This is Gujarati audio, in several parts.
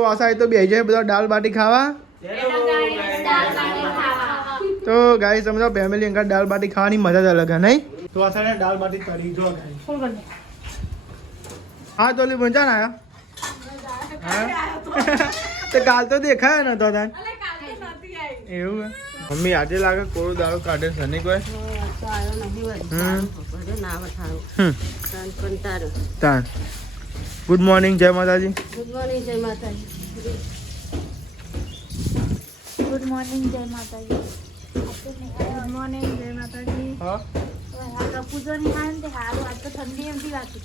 તો આ સાઈડ તો બે જાય બધા દાળ બાટી ખાવા. તો ગાઈસ તમે તો ફેમિલી અંગા દાળ બાટી ખાવાની મજા જ અલગ હે નહીં? તો આ સાઈડ દાળ બાટી કરી જો ગાઈસ. હા તો લી બનજા ના તો કાલ તો દેખાય નતો તાન એવું મમ્મી આજે લાગે કોળો દાળો કાઢે છે નહીં કોઈ તાન. ગુડ મોર્નિંગ જય માતાજી. ગુડ મોર્નિંગ જય માતાજી. ગુડ મોર્નિંગ જય માતાજી. ગુડ મોર્નિંગ જય માતાજી. હા પૂજોની હાન તે હારું આજ તો ઠંડી એમથી વાતી.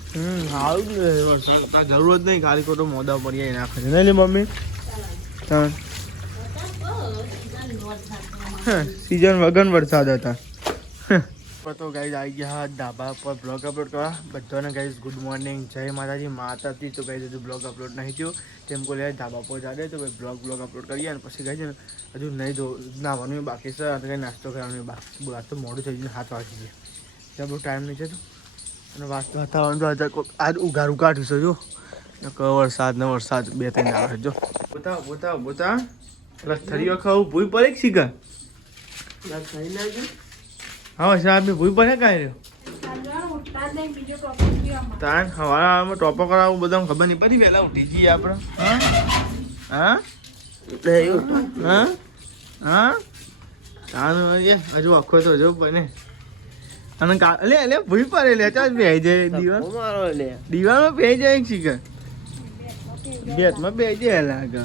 હારું જ વરસાદ જરૂરત નહીં ખાલી ખોટો મોદા પડી નાખે છે નહીં મમ્મી? હા સીઝન વગર વરસાદ હતા. તો ગાઈઝ આવી ગયા ધાબા પર બ્લોગ અપલોડ કરવા. બધાને ગાઈઝ ગુડ મોર્નિંગ જય માતાજી. માતાજી તો ગાઈઝ હજુ બ્લોગ અપલોડ નહીં થયું તેમ કોઈ લે ધાબા પર જાડે તો બ્લોગ અપલોડ કરીએ અને પછી ગાઈઝ હજુ નહીં નાવાનું બાકી છે અને કંઈ નાસ્તો કરવાનું બાકી. વાત તો મોડું થઈ ગયું 7 વાગી ગયા ત્યાં બહુ ટાઈમ નહીં જતો અને વાત તો વાતાવરણ તો આજ ઉઘારું કાઢ્યું છે જો વરસાદ ને વરસાદ 2-3 આવે જો. બોતા થરી વખત ભૂઈ પડે કે શીખા હા સાહેબ ભૂઈ પડે કાંઈ રહ્યો તાન હવારમાં ટોપો કરાવું બધા ખબર નહીં પડી વહેલા ઉઠી જઈએ આપણે. હા હા હા તાન હજુ આખો તો જો બને અને લે લે ભૂઈ પડે લે ચાલ બે જાય દિવાલમાં બે જાય શીખર બેટમાં બે જાય લાગે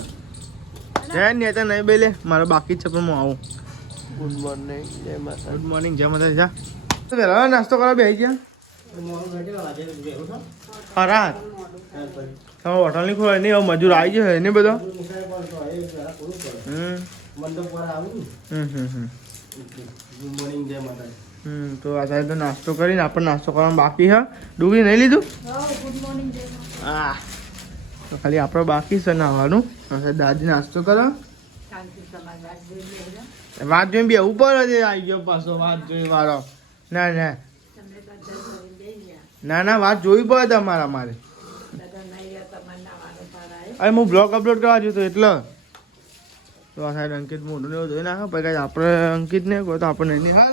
જાય ને તો નહીં બે લે મારે બાકી જ છે પણ હું આવું. ગુડ મોર્નિંગ જય માતા. ગુડ મોર્નિંગ જય માતા. જા તો વહેલા નાસ્તો કરવા બેસી ગયા. રાત તમે હોટલની ખોય નહીં હવે મજૂર આવી જાય ને બધો. તો આ સાહેબ તો નાસ્તો કરીને આપણે નાસ્તો કરવાનો બાકી છે. ડુંગળી નહીં લીધું? હા તો ખાલી આપણે બાકી છે નાવાનું. દાદી નાસ્તો કરો વાત જોઈને બે ઉપર જ આવી ગયો પાછો વાત જોઈ વાળો. ના ના ના ના વાત જોવી પડે તમારા મારે. અરે હું બ્લોગ અપલોડ કરવા જોતો એટલે તો આ સાઈડ અંકિત મોઢું ને એવું જોઈ નાખે પછી આપણે અંકિત ને કહો તો આપણે નહીં. હા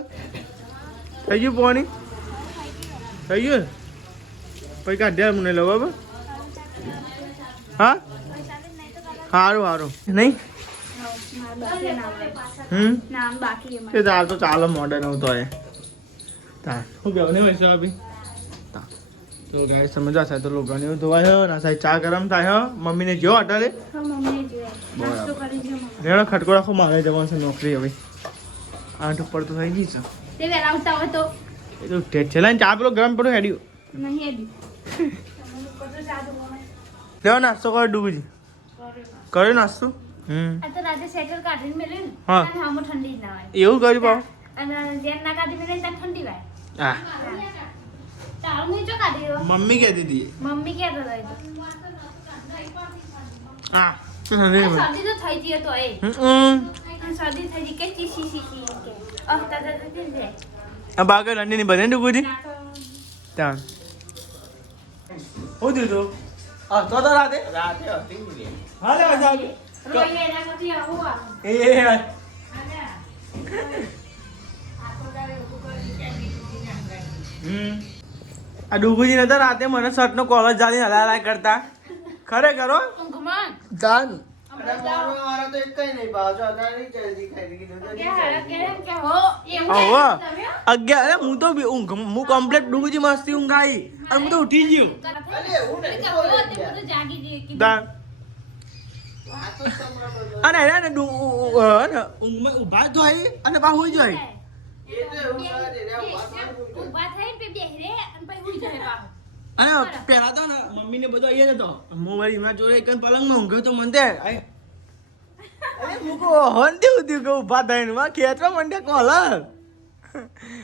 થઈ ગયું પાણી થઈ ગયું પછી કાઢ્યા મને લો બરાબર. હા સારું સારું નહીં તે ચાલ તો ચાલો મોડર્ન આવતો હોય તાર શું કહેવું નહીં વૈસે ભાભી તો ગાય સમજા થાય તો લોકો એવું ધોવાય ના સાહેબ ચા ગરમ થાય મમ્મીને જો અટાલે રેડો ખટકો રાખો મારે જવાનું છે નોકરી હવે 8 ઉપર તો થઈ ગઈ છે એ તો છેલ્લા ચા પેલો ગરમ પડ્યો હેડ્યું લેવો નાસ્તો કરો ડૂબી કર્યો નાસ્તો. હા એવું કર્યું પાવ મમ્મી કહેતી હતી હા બાગર ઠંડી ની બને ડુગુજી ત્યાં હું દીધું તો રાતે હતી હાલે આ ડુગુજી નતા રાતે મને શર્ટ નો કોલર જાળી હલાલા કરતા ખરેખર જાન હું તો હું કમ્પ્લેટ ડુગુજી મસ્તી ઊંઘ આવી અને હું તો ઉઠી ગયો. અને ઊંઘમાં ઉભા થાય અને પાછું હોઈ જાય. અને પેલા તો ને મમ્મી ને બધો અહીંયા જ હતો હું મારી એમના જોડે એક પલંગમાં ઊંઘ્યો તો મને મૂકો હોનથી ઉધ્યું કે ઉભા થઈને માં ખેંચવા માંડ્યા કોલર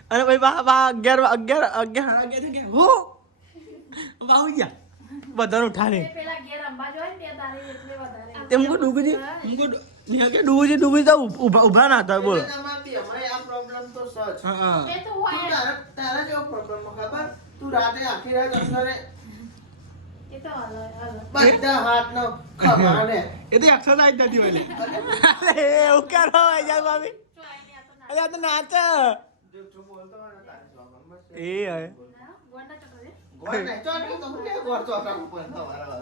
અને પછી બા 11 થઈ ગયા હો બાહુ ગયા બધાને ઉઠાડી તે મુકો ડૂબી કે ડૂબી તો ઉભા ના હતા બોલો. એ તો અલગ બધા હાથનો ખમાને એ તો એક્સરસાઇઝ નથી હોય અરે એવું કરો યાર ભાભી અરે આ તો નાચ જો બોલતો હોય ને તારે સ્વાગત એ હે ગોંડા ચટો છે ગોળ ને ચોટલું તો મને ગોળ ચોટલા ઉપર તમારા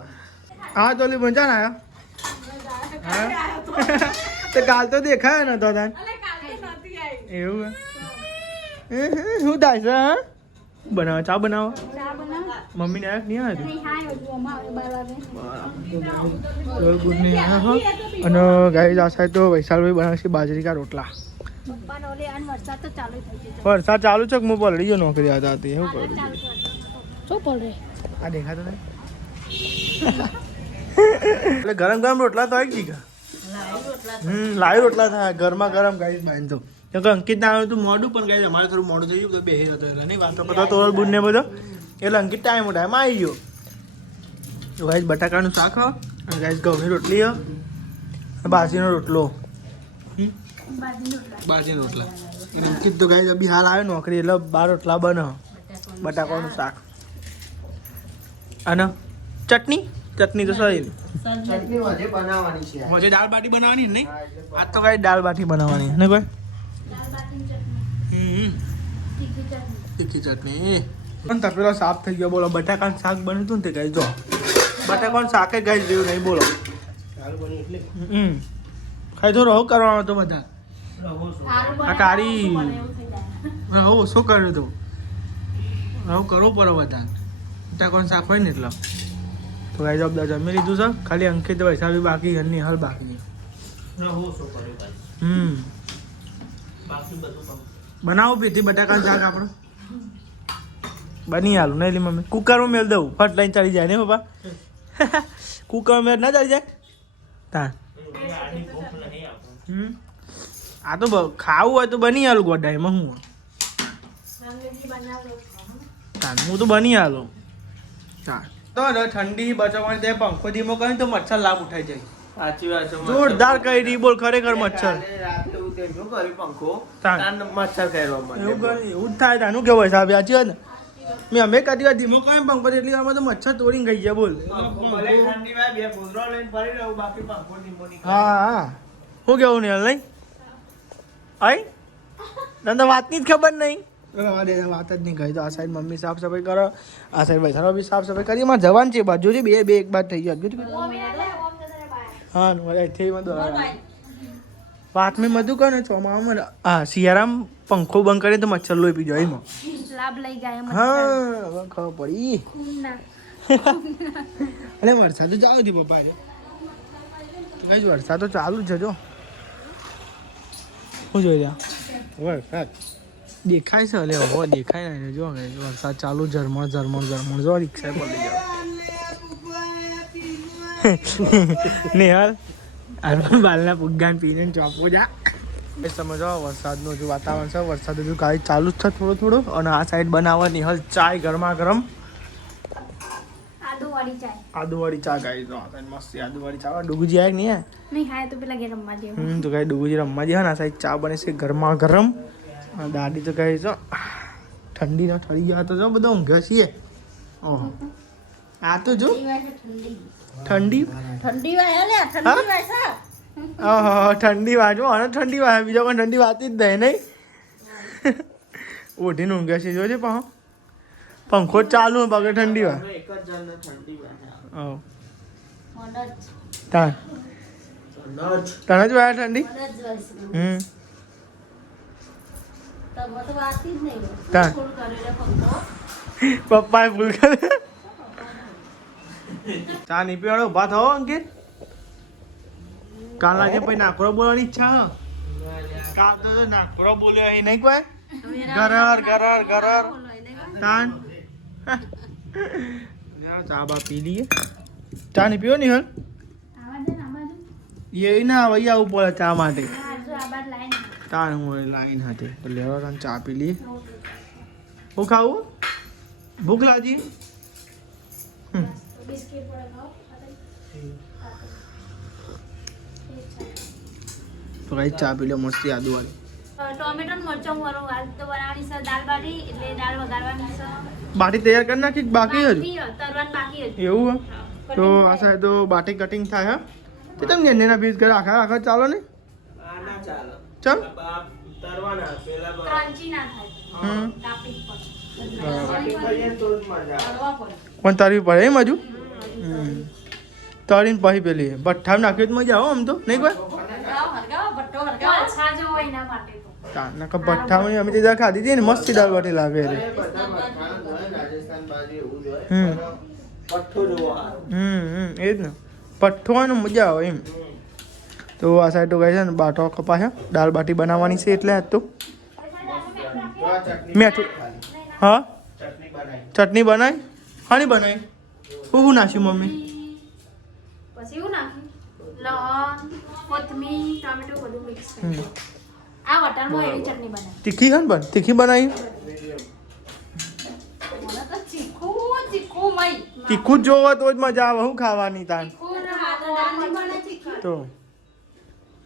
હા તો મજા ના આયા તો કાલ તો દેખાયો નતો તાન અલે કાલે નહોતી આવી એવું હે શું થાય છે હા બનાવો ચા બનાવો ચા બનાવ મમ્મીને આયા નહીં આવ્યા નહીં હાય હજુ અમારે 12 વાગે ગુડ નહીં આવ્યા હો અને ગાઈસ આ સાઈડ તો વૈશાલભાઈ બનાવશે બાજરી કા રોટલા પપ્પાનો ઓલે આન વરસાદ તો ચાલુ થઈ ગયો વરસાદ ચાલુ છે કે હું પલડી ગયો નોકરી આવતા હતી એવું કરું ચાલુ શું પડે આ દેખાતો નહીં એટલે ગરમ ગરમ રોટલા તો આવી ગઈ લાઈવ રોટલા થાય ગરમા ગરમ ગાઈસ બાંધતો તો અંકિત ના આવ્યું તું મોડું પણ ગાઈસ અમારે થોડું મોડું થઈ ગયું તો બેહી હતો એટલે નહીં વાતો કરતા તો બુન ને બધો એટલે અંકિત ટાઈમ આવી ગયો તો ગાઈસ બટાકાનું શાક હો અને ગાઈસ ઘઉંની રોટલી હો અને બાજીનો રોટલો બાજીનો રોટલા અને અંકિત તો ગાઈસ અભી હાલ આવ્યો નોકરી એટલે 12 રોટલા બને બટાકાનું શાક અને ચટણી તો સही ચટણી વધે બનાવવાની છે મુझे दाल बाटी बनानी नहीं आज तो भाई दाल बाटी बनानी है ना कोई तीखी चटनी પણ તપેલો સાફ થઈ ગયો બોલો બટાકાનું શાક બન્યું હતું ને તે ગાઈ જો બટાકાનું શાક જ ગાઈ જેવું નહીં બોલો દાળ બની એટલે ખાઈ તો રહો કરવાનો તો બધા આ કાળી રહો શું કર્યું તું રહો કરવું પડે બધા બટાકાનું શાક હોય ને એટલે તો ગાઈ જો બધા જમી લીધું છે ખાલી અંકિત પૈસા બી બાકી ઘરની હાલ બાકી બનાવો પીધી બટાકાનું શાક આપણું બની હાલું નહીં મમ્મી કુકરમાં મેળ દઉં ફટ લઈને ચડી જાય ને પપ્પા કુકરમાં મેળ ના ચડી જાય તા આ તો ખાવું હોય તો બની હાલું ગોડાઈમાં હું હું તો બની હાલું ચાલ તો ઠંડી બચાવવાની તે પંખો ધીમો કરીને તો મચ્છર લાભ ઉઠાઈ જાય સાચી વાત છે જોરદાર કરી દી બોલ ખરેખર મચ્છર રાત્રે ઉતરે જો કરી પંખો તાન. તાન મચ્છર કહેવા મને એવું કરે એવું જ થાય તાનું કેવું સાહેબ સાચી વાત ને મેં અમે કદી વાર ધીમો કરીને પંખો એટલી વારમાં તો મચ્છર તોડીને ગઈ ગયા બોલ ભલે ઠંડી માં બે ગોદરો લઈને ફરી રહું બાકી પંખો ધીમો નહીં હા શું કેવું ને હાલ નહીં આઈ તને તો વાતની જ ખબર નહીં વાત જ નહીં કહી તો આ સાઈડ મમ્મી સાફ સફાઈ કરો આ સાઈડ વૈસાનો બી સાફ સફાઈ કરી એમાં જવાન છે બાજુ છે બે એક બાદ થઈ ગયો હા અહીંથી વાત મેં મધુ કહો ને ચોમામાં હા શિયાળામાં પંખો બંધ કરીને તો મચ્છર લોહી પી જાય એમાં લાભ લઈ જાય હા હવે ખબર પડી અરે વરસાદ તો ચાલુ છે પપ્પા કઈ વરસાદ તો ચાલુ જ છે જો શું જોઈ રહ્યા વરસાદ દેખાય છે અલે હો દેખાય ને જો વરસાદ ચાલુ ઝરમણ જો રિક્ષા પર લઈ જાવ નેહાલ બાલના પુગ્ગાન પીને ચોપો જા સમજો વરસાદનું હજુ વાતાવરણ છે વરસાદ હજુ કાંઈ ચાલુ જ છે થોડો અને આ સાઈડ બનાવવાની હલ ચાય ગરમા ગરમ આદુવાળી ચા ગાઈ તો મસ્ત આદુવાળી ચા ડુગુજી આવે નહીં નહીં હાય તો પેલા ઘેર રમવા જેવું તો કઈ ડુગુજી રમવા દે ને આ સાઈડ ચા બને છે ગરમા ગરમ દાદી તો કહે છે ઠંડી ના ઠરી ગયા તો જો બધા ઊંઘ્યા છીએ ઓહો આ તો જો ઠંડી ઓહો ઠંડી વાંચો અને ઠંડી વાય બીજા કોઈ ઠંડી વાતી જ દે નહીં ઓઢીને ઊંઘ્યા છે જોજે પાહો પંખો ચાલુ પગે ઠંડી વાય એક જ જણને ઠંડી વાગે ઓ તાન તને જ વાય ઠંડી તાન પપ્પાએ ભૂલ કરે ચા નહીં પીવાડો ઉભા થવો અંકિત કાલ લાગે પછી નાખરો બોલવાની ઈચ્છા કાલ તો નાખરો બોલ્યો અહીં નહીં કોઈ ગરર તાન ચા બા પી લઈએ ચા નહીં પીવો નહીં હલ એ ના વહી આવું પડે ચા માટે તાન હું લાઈન હતી તો લેવા તાન ચા પી લઈએ હું ખાવું ભૂખ લાગી તો કઈ ચા પી લો મસ્તી આદુવાળી ટોમેટો મરચાં વાળું આજ તો બનાવવાની છે દાળ બાટી એટલે દાળ વઘારવાની છે બાટી તૈયાર કરી નાખી કે બાકી હજુ તરવાનું બાકી હતું. એવું હે તો આ સાહેબ તો બાટી કટિંગ થાય હા તે તમે ગેંડીના પીસ કરે આખા આખા ચાલો ને આ ના ચાલે ચમ તરવાના પેલા ક્રન્ચી ના થાય. હમ કાપી જ પડે. બાકી કરીએ તો જ મજા આવે. તળવા પડે. પણ તરવી પડે એમ હજુ તળીને પછી પેલી ભઠ્ઠા નાખ્યું તો મજા આવે આમ તો નહીં કોઈ પાછા જો હોય એના માટે તો. ભઠ્ઠામાં અમે ત્યાં ખાધી હતી ને મસ્ત દાળ બાટી લાગે અરે રે બધા મકાન હોય, રાજસ્થાન બાજુ એવું જ હોય. હમ. પણ પઠ્ઠો જોવો હારો. એ જ ને ભઠ્ઠો હોય ને મજા આવે એમ તો આ સાઈડ તો ગઈ છે ને બાટો કપાશે દાળ બાટી બનાવવાની છે એટલે આજ તો તો આ ચટણી મેઠું હા ચટણી બનાવી હાની બનાવી હું નાખ્યું મમ્મી પછી એવું નાખ્યું લસણ કોથમીર ટામેટું બધું મિક્સ કરી આ વટાણમાં એવી ચટણી બનાવી. તીખી ખાન બન તીખી બનાવી મને તો ચીખું મય તીખું જ જોવો તો જ મજા આવે હું ખાવાની તાન ચીખું ને હાથો બને ચીખું. તો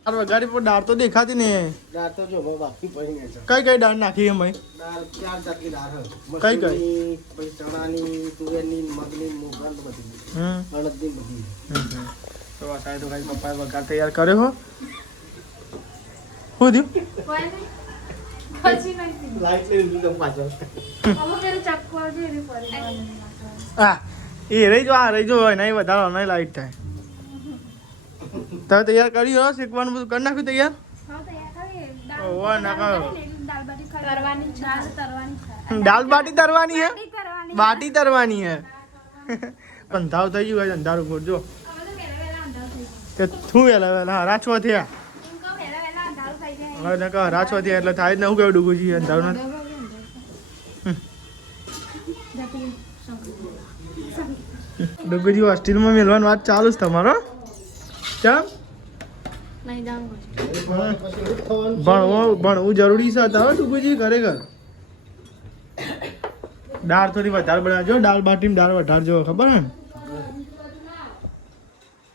દાળ વઘારી પર દાળ તો દેખાતી ને દાળ તો જો બાકી પડી ગઈ છે. કઈ કઈ દાળ નાખી એમ ભાઈ દાળ ચાર જાતની દાળ હોય. કઈ કઈ? મસૂરની, પછી ચણાની, તુવેરની, મગની, મૂંગની બધી. અડદની બધી. તો આ સાઈડ તો કઈ પપ્પાએ વઘાર તૈયાર કર્યો હો શું થયું કોઈ નહીં. પછી નહીં. લાઈટ લઈ લીધું તમે પાછળ. અમુક એને ચક્કો આવજે એની ફરી જવાનું નાખવાનું. હા એ રહી જો આ રહી જો નહીં વધારે નહીં લાઈટ થાય તમે તૈયાર કર્યું હો શીખવાનું બધું કરી નાખ્યું તૈયાર હા, તૈયાર કરીએ. ઓવા નાખો. દાળ બાટી તરવાની છે. દાળ તરવાની છે. દાલ બાટી તરવાની હે બાટી તરવાની. બાટી તરવાની હે અંધારું થઈ ગયું અંધારું ગોળજો હવે તો વહેલા વહેલા અંધારું થઈ જાય. તે શું વેલા વેલા રાછો થયા એમ કહો વહેલા વહેલા અંધારું થઈ જાય. હવે નકા રાછો થયા એટલે થાય જ ને હું કેવું ડૂબું છીએ અંધારું નથી ડુગુજી હોસ્ટેલમાં મેળવાની વાત ચાલુ છે તમારો ચમ નહીં જાઉં. ભણવું જરૂરી છે તારે ડુગુજી ખરેખર દાળ થોડી વધારે બનાવજો દાળ બાટીમાં દાળ વધારજો ખબર ને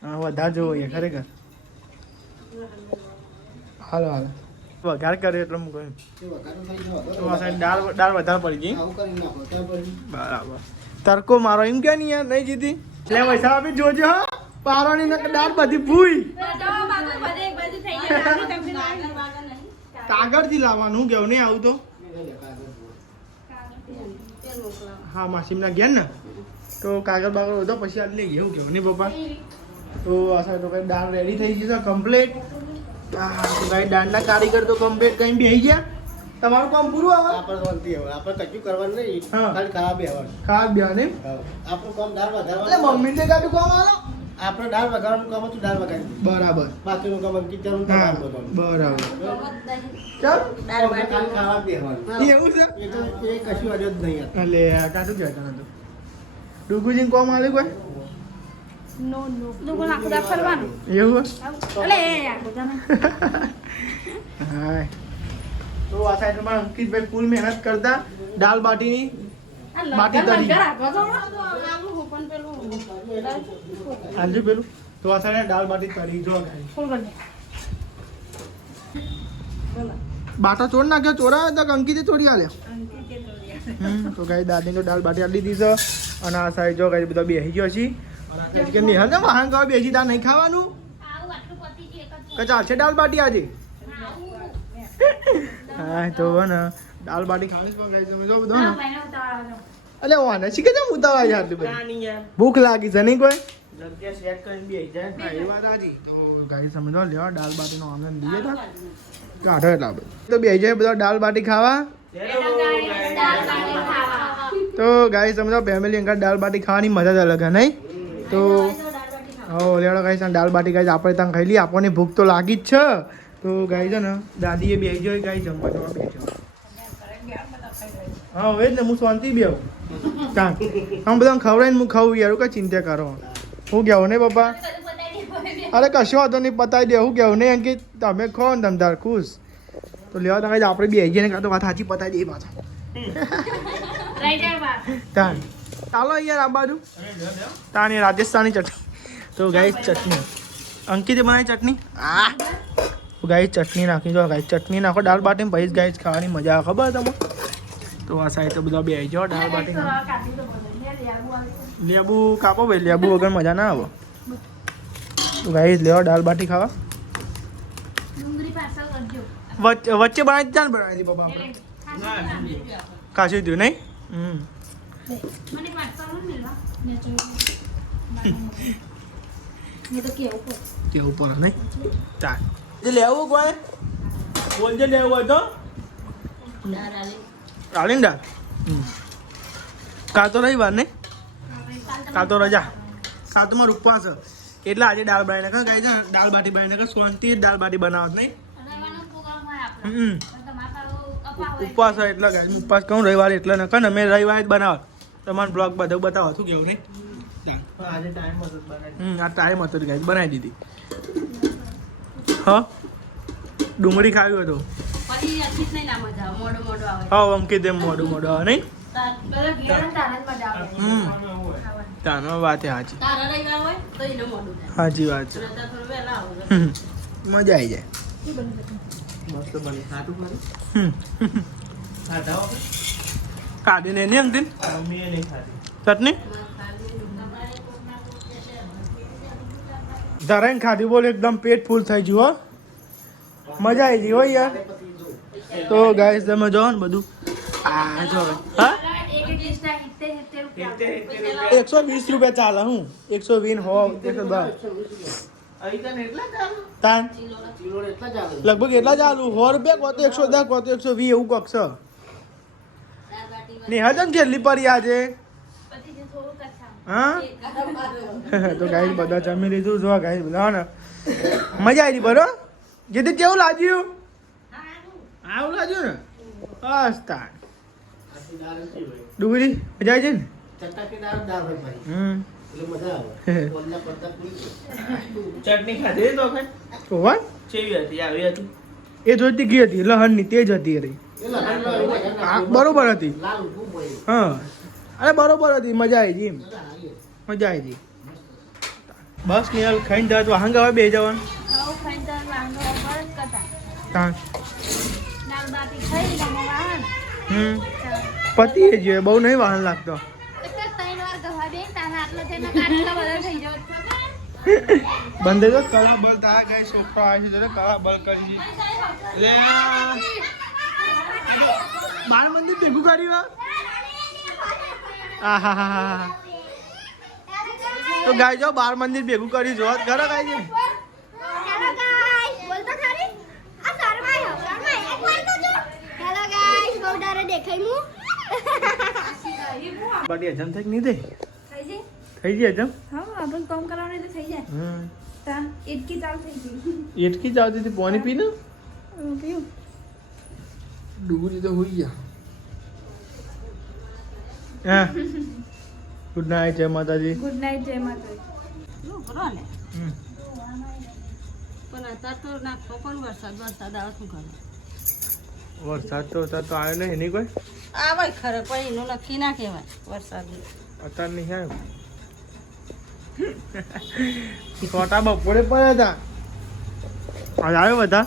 હા વધારે જોવો એ ખરેખર હાલો હાલો વઘાર કર્યો એટલે હું કહ્યું એ વઘારું થઈ ગયું. તો આ સાઈડ દાળ વધારે પડી ગઈ આવું કરી નાખો ત્યાં પછી બરાબર તરકો મારો એમ કે નહીં યાર નહીં જીતી એટલે પૈસા આપી જોજો હા પારોની નકર દાળ બધી ભૂઈ કાગળથી લાવવાનું હું કેવું નહીં આવું તો હા માસીમના ગયા ને તો કાગળ બાગળ બધો પછી આજ લઈ ગયા એવું કેવું નહીં પપ્પા તો આ સાઈડ તો કઈ દાળ રેડી થઈ ગઈ છે કમ્પ્લીટ ભાઈ દાળના કારીગર તો કમ્પ્લીટ કઈ બી આવી ગયા તમારું કામ પૂરું આવે આપણે શાંતિ હવે. આપણે કશું કરવાનું નહીં. હા. ખાલી ખાવા બેસવાનું. ખાવા બ્યા ને હા. આપણું કામ દાળ એટલે વઘારવાનું. મમ્મી ને કાઢું કામ આલો આપણે દાળ વઘારવાનું કામ હતું, દાળ વઘારી દીધી. બરાબર બાકીનું કામ અંકિતનું હા કામ બધું. બરાબર ચમ આપણે ખાલી ખાવા જ બેસવાનું. એવું છે એ તો એ કશું અડ્યો જ નહીં હતું. એટલે કાઢું જાય તને તો ડુગુજીને કોમ આલ્યું કોઈ નો લોકો આખું દા ફરવાનું. એવું અલે એ આખું દા હા તો આ સાઈડ માં અંકિતભાઈ ફૂલ મહેનત કરતા દાલ બાટીની બાટી તરી હાલજો પેલું તો આ સાઈડ દાલ બાટી તરી જો બાટા ચોર નાખ્યો ચોરા હતા કે અંકિતે ચોરી આલ્યા તો ગાઈ દાદી તો દાલ બાટી આલી દીધી છે અને આ સાઈડ જો ગાઈ બધા બેસી ગયો છે અને કે નિહાલ ને વાહન ખાવા બેસી તા નહીં ખાવાનું કે ચાલશે દાલ બાટી આજે હા તો ને દાલ બાટી ખાવી પણ ગાઈ તમે જો બધા ને અલે વાને શીખે છે ઉતાવળા છે આટલી બધી નાની યાર. ભૂખ લાગી છે નહીં કોઈ જગ્યા સેટ કરીને બેસી જાય. હા એ વાત સાચી તો ગાઈ સમજો લેવા દાલ બાટીનો આનંદ લઈએ તા કાઢો એટલા બધું તો બે જાય બધા દાલ બાટી ખાવા તો ગાઈ સમજો ફેમિલી અંગર દાલ બાટી ખાવાની મજા જ અલગ હે નહીં તો હો લેડો ગાઈ દાલ બાટી ગાઈ આપણે ત્યાં ખાઈ લઈએ આપણને ભૂખ તો લાગી જ છે તો ગાઈ છે ને દાદીએ બે જોઈ ગાઈ જમવા જવા બે હા હવે જ ને હું શાંતિ બે કાં આમ બધા ખવડાવીને હું ખાવું યાર કઈ ચિંતા કરો હું કહેવું નહીં પપ્પા અરે કશો વાંધો નહીં પતાવી દે હું કહેવું નહીં અંકિત તમે ખો ને તમતાર ખુશ તો લેવા તમે આપણે બે જઈને કાં તો વાત સાચી પતાવી દઈએ પાછા તાન ચાલો યાર આ બાજુ તાની રાજસ્થાની ચટણી તો ગાઈ ચટણી અંકિતે બનાવી ચટણી તો ગાઈ ચટણી નાખી જો ગાઈ ચટણી નાખો દાળ બાટીમાં પછી ગાઈ ખાવાની મજા આવે ખબર તમને તો તો આ સાઈડ તો બધા બે આવી જાઓ દાળ બાટી તો કાઢી તો બધું લે આબુ આવી લેબુ કાપો ભાઈ લેબુ વગર મજા ના આવે તો ગાઈસ લેવા દાળ બાટી ખાવા ડુંગળી પાછળ કરજો વચ્ચે બનાવી ચાલ બનાવી દી બાબા આપણે કાશી થયું નહીં મને પાછળ ન લેવા ને તો કેવું ઉપર નહીં ચાલ જે લેવું કોઈ બોલજે લેવું હોય તો આલીને દાળ કાલ તો રવિવાર ને કાલ તો રજા કાલ તો મારો ઉપવાસ છે એટલે આજે દાળ બનાવી નાખે ગાઈ છે દાળ બાટી બનાવી નાખે શાંતિ દાળ બાટી બનાવત નહીં ઉપવાસ હોય એટલે ગાઈ ઉપવાસ કહું રવિવારે એટલે ન કહે ને મેં રવિવારે જ બનાવત તમારે બ્લોગ બધું બતાવો શું કેવું નહીં આજે ટાઈમ હતો બનાવી આ ટાઈમ હતો ગાઈ બનાવી દીધી હા ડુંગળી ખાવી હતો હા અમકી તેમ મોડું મોડું આવે નહીં તાનો વાત સાચી સાચી વાત છે મજા આવી જાય મસ્ત બની ખાટું ખરું ખાધા કાઢીને નહીં અંકિત મમ્મીએ નહીં ખાધી ચટણી ધરાઈને ખાધી બોલ એકદમ પેટ ફૂલ થઈ ગયું હો મજા આવી ગઈ હો યાર તો ગાઈસ તમે જો ને બધું આ જો હા 120 રૂપિયા ચાલે હું 120 હો 110 અહીં તને એટલા ચાલુ તાન કિલો એટલા ચાલુ લગભગ એટલા ચાલુ 100 રૂપિયા કો તો 110 કો તો 120 એવું કોક છે ને હજમ કેટલી પડી આજે હા તો ગાઈસ બધા જમી લીધું જો ગાઈસ બધા ને મજા આવી બરો જેથી કેવું લાગ્યું આવું લાગ્યું ને બસ તાન આથી દાળ નથી હોય ડુંગળી મજા આવી છે ને ચટાકેદાર દાળ હોય ભાઈ એટલે મજા આવે કોલના પડતા પૂરી ચટણી ખાધી તો ખાઈ તો વાહ ચેવી હતી આવી હતી એ જોઈતી ગઈ હતી લહણની તેજ હતી રે આ બરોબર હતી લાલ ખૂબ હોય હા અરે બરોબર હતી મજા આવી ગઈ એમ મજા આવી ગઈ બસ નિહાલ ખાઈને જાય તો હાંગ આવે બે જવાનું તાન પતિ એ જોઈએ બહુ નહીં વાહન લાગતો બંધ જો કળા બલ તા ગઈ છોકરો આવે છે કળા બલ કરી લે બાળ મંદિર ભેગું કર્યું આહાહાહા તો ગાય જો બાળ મંદિર ભેગું કરી જો ઘરે ગાય છે બાટી હજમ થઈ નહીં દે થઈ જાય હજમ એટકી ચાલતી હતી પાણી પીને ડુંગળી તો હોઈ ગયા હા ગુડ નાઇટ જય માતાજી ગુડ નાઇટ જય માતાજી પણ અત્યારે તો નાખો પણ વરસાદ આવે શું કરે વરસાદ તો આવ્યો નહીં એની કોઈ આવે ખરે પણ એનું નક્કી ના કહેવાય વરસાદ અત્યારે નહીં આવ્યો છોટા બપોરે પડ્યા હતા આજે આવ્યો બધા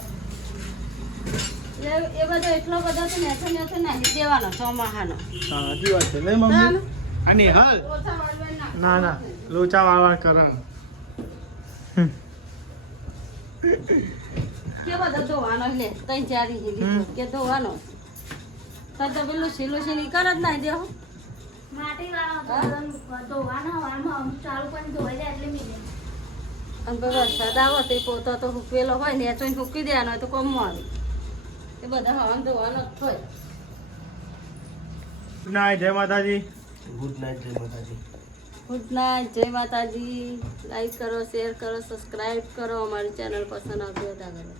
એ બધો એટલો બધો તો નેચો નાખી દેવાનો ચોમાહાનો સાચી વાત છે નહીં મમ્મી આ નિહાલ ઓછા વાળવા ના ના લોચા વાળવા કરણ કે બધો ધોવાનો લે ત્રણ ચાર લીધો કે ધોવાનો તો પેલું સિલું કર જ નાખી દેવો માટી વાળો ધોવાનો આમ ચાલુ પણ ધોઈ જાય એટલે મીલે અને પછી વરસાદ આવે તો પોતો તો હુકેલો હોય ને એચોઈને ફૂકી દેવાનો હોય તો કોમમાં આવે એ બધા હવાનું ધોવાનો જ હોય ગુડ નાઇટ જય માતાજી ગુડ નાઇટ જય માતાજી ગુડ નાઇટ જય માતાજી લાઈક કરો શેર કરો સબસ્ક્રાઈબ કરો અમારી ચેનલ પસંદ આવતી હોય તો આગળ